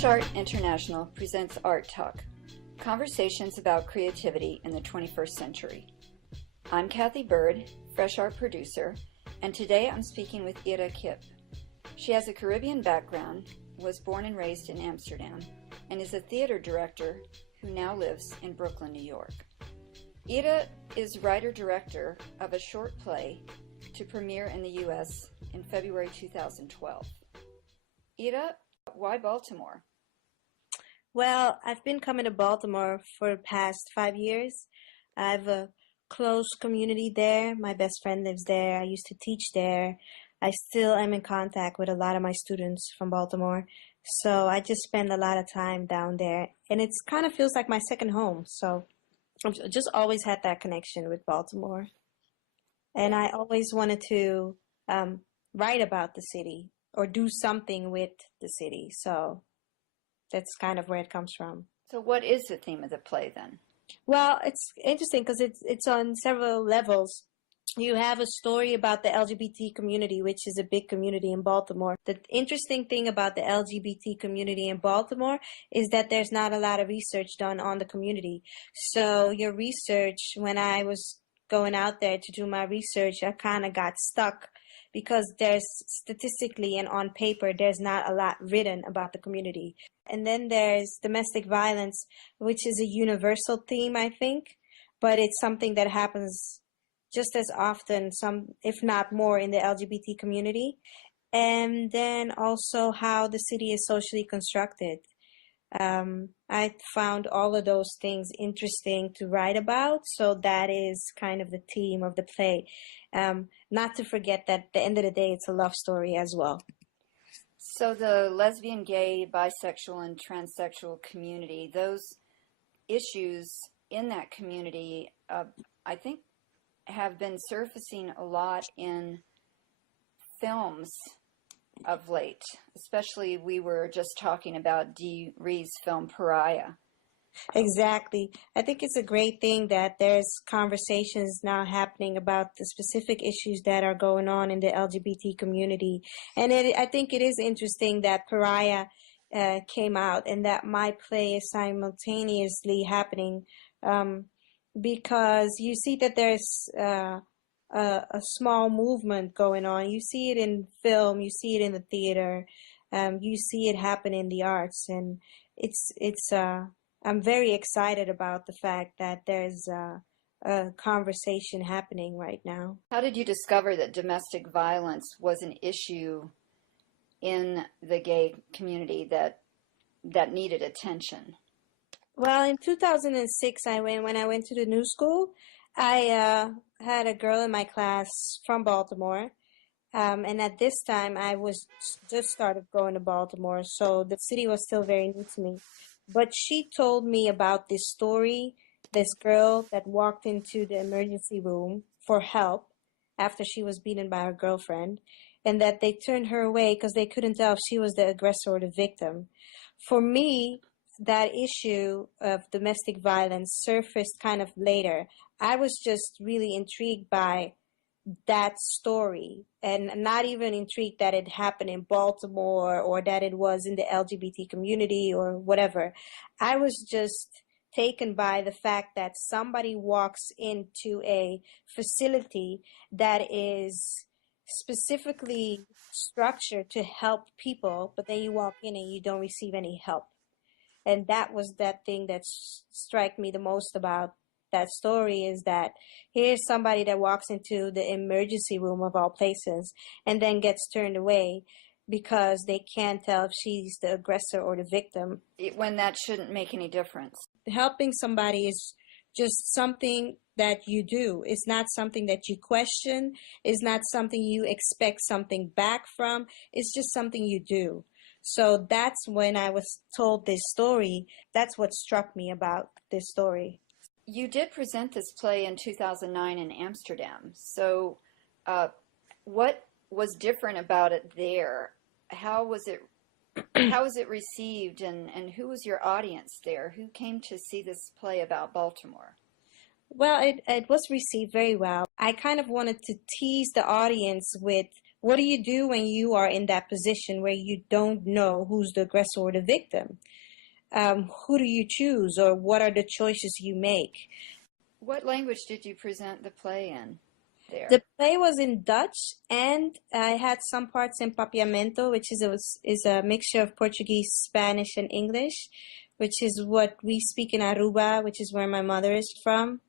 Fresh Art International presents Art Talk, conversations about creativity in the 21st century. I'm Kathy Bird, Fresh Art producer, and today I'm speaking with Ira Kip. She has a Caribbean background, was born and raised in Amsterdam, and is a theater director who now lives in Brooklyn, New York. Ira is writer-director of a short play to premiere in the U.S. in February 2012. Ira, why Baltimore? Well, I've been coming to Baltimore for the past 5 years. I have a close community there. My best friend lives there. I used to teach there. I still am in contact with a lot of my students from Baltimore. So I just spend a lot of time down there. And it kind of feels like my second home. So I've just always had that connection with Baltimore. And I always wanted to write about the city or do something with the city. So that's kind of where it comes from. So what is the theme of the play then? Well, it's interesting because it's on several levels. You have a story about the LGBT community, which is a big community in Baltimore. The interesting thing about the LGBT community in Baltimore is that there's not a lot of research done on the community. So your research, when I was going out there to do my research, I kind of got stuck because there's statistically and on paper, there's not a lot written about the community. And then there's domestic violence, which is a universal theme, I think, but it's something that happens just as often, if not more, in the LGBT community. And then also how the city is socially constructed. I found all of those things interesting to write about, so that is kind of the theme of the play. Not to forget that at the end of the day, it's a love story as well. So the lesbian, gay, bisexual, and transsexual community, those issues in that community, I think, have been surfacing a lot in films of late. Especially, we were just talking about Dee Rees' film Pariah. Exactly. I think it's a great thing that there's conversations now happening about the specific issues that are going on in the LGBT community. And I think it is interesting that Pariah came out and that my play is simultaneously happening because you see that there's a small movement going on. You see it in film, you see it in the theater, you see it happen in the arts, and I'm very excited about the fact that there's a conversation happening right now. How did you discover that domestic violence was an issue in the gay community that needed attention? Well, in 2006, when I went to the new school, I had a girl in my class from Baltimore. And at this time, I was just started going to Baltimore, so the city was still very new to me. But she told me about this story, this girl that walked into the emergency room for help after she was beaten by her girlfriend, and that they turned her away because they couldn't tell if she was the aggressor or the victim. For me, that issue of domestic violence surfaced kind of later. I was just really intrigued by that story, and not even intrigued that it happened in Baltimore or that it was in the LGBT community or whatever. I was just taken by the fact that somebody walks into a facility that is specifically structured to help people, but then you walk in and you don't receive any help. And that was that thing that struck me the most about that story, is that here's somebody that walks into the emergency room of all places and then gets turned away because they can't tell if she's the aggressor or the victim. When that shouldn't make any difference. Helping somebody is just something that you do. It's not something that you question. It's not something you expect something back from. It's just something you do. So that's when I was told this story. That's what struck me about this story. You did present this play in 2009 in Amsterdam. So what was different about it there? How was it received, and who was your audience there? Who came to see this play about Baltimore? Well, it was received very well. I kind of wanted to tease the audience with what do you do when you are in that position where you don't know who's the aggressor or the victim? Who do you choose, or what are the choices you make? What language did you present the play in there? The play was in Dutch, and I had some parts in Papiamento, which is a mixture of Portuguese, Spanish, and English, which is what we speak in Aruba, which is where my mother is from.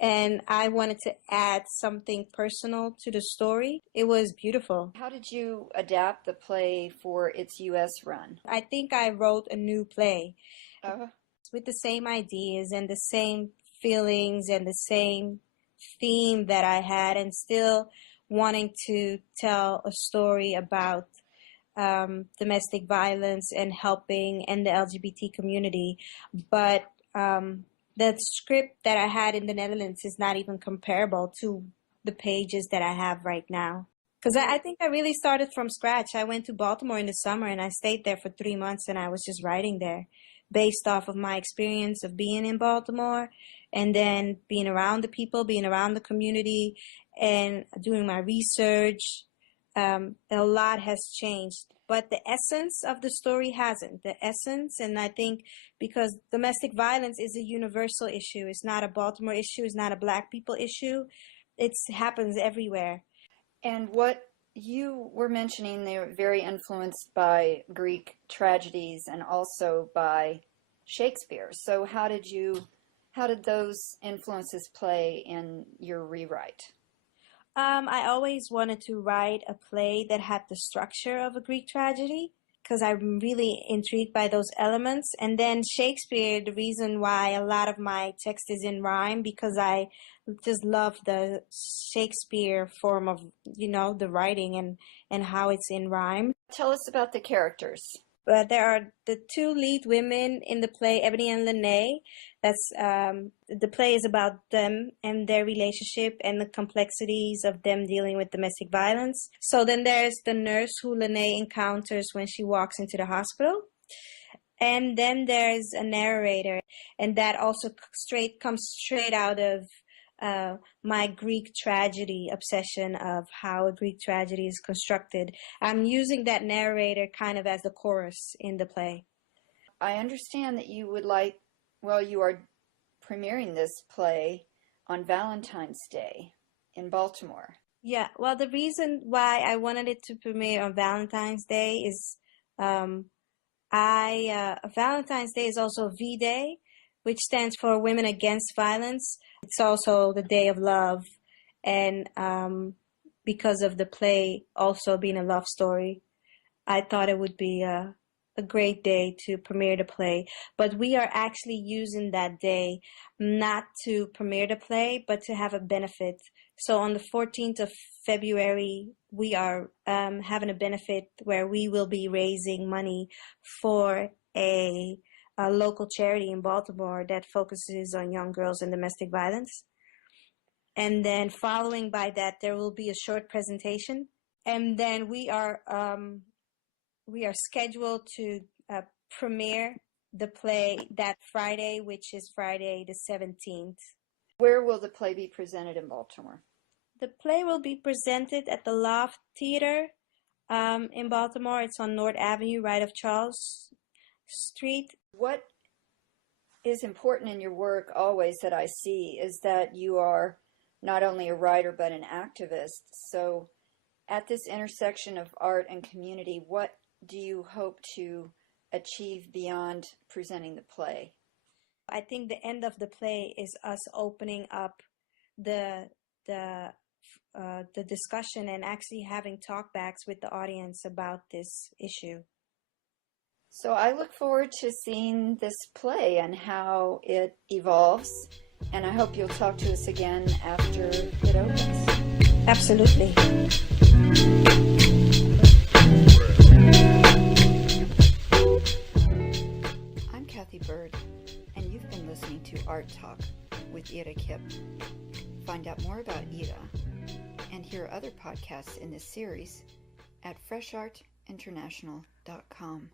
And I wanted to add something personal to the story. It was beautiful. How did you adapt the play for its U.S. run? I think I wrote a new play Uh-huh. with the same ideas and the same feelings and the same theme that I had, and still wanting to tell a story about domestic violence and helping and the LGBT community. But the script that I had in the Netherlands is not even comparable to the pages that I have right now. Because I think I really started from scratch. I went to Baltimore in the summer and I stayed there for 3 months, and I was just writing there based off of my experience of being in Baltimore and then being around the people, being around the community, and doing my research. A lot has changed, but the essence of the story hasn't. The essence, and I think because domestic violence is a universal issue. It's not a Baltimore issue. It's not a Black people issue. It happens everywhere. And what you were mentioning, they were very influenced by Greek tragedies and also by Shakespeare. So how did those influences play in your rewrite? I always wanted to write a play that had the structure of a Greek tragedy because I'm really intrigued by those elements. And then Shakespeare, the reason why a lot of my text is in rhyme, because I just love the Shakespeare form of, the writing and how it's in rhyme. Tell us about the characters. There are the two lead women in the play, Ebony and Lene. That's the play is about them and their relationship and the complexities of them dealing with domestic violence. So then there's the nurse who Lene encounters when she walks into the hospital. And then there's a narrator, and that also comes straight out of my Greek tragedy obsession of how a Greek tragedy is constructed. I'm using that narrator kind of as the chorus in the play. I understand that you are premiering this play on Valentine's Day in Baltimore. Yeah, well, the reason why I wanted it to premiere on Valentine's Day is Valentine's Day is also V-Day, which stands for Women Against Violence. It's also the day of love, and because of the play also being a love story, I thought it would be a great day to premiere the play. But we are actually using that day not to premiere the play, but to have a benefit. So on the 14th of February, we are having a benefit where we will be raising money for a local charity in Baltimore that focuses on young girls and domestic violence. And then following by that, there will be a short presentation. And then we are scheduled to premiere the play that Friday, which is Friday the 17th. Where will the play be presented in Baltimore? The play will be presented at the LOFTheatre in Baltimore. It's on North Avenue, right off Charles Street. What is important in your work always that I see is that you are not only a writer but an activist. So at this intersection of art and community, what do you hope to achieve beyond presenting the play? I think the end of the play is us opening up the discussion and actually having talkbacks with the audience about this issue. So I look forward to seeing this play and how it evolves, and I hope you'll talk to us again after it opens. Absolutely. I'm Kathy Bird, and you've been listening to Art Talk with Ira Kip. Find out more about Ira and hear other podcasts in this series at freshartinternational.com.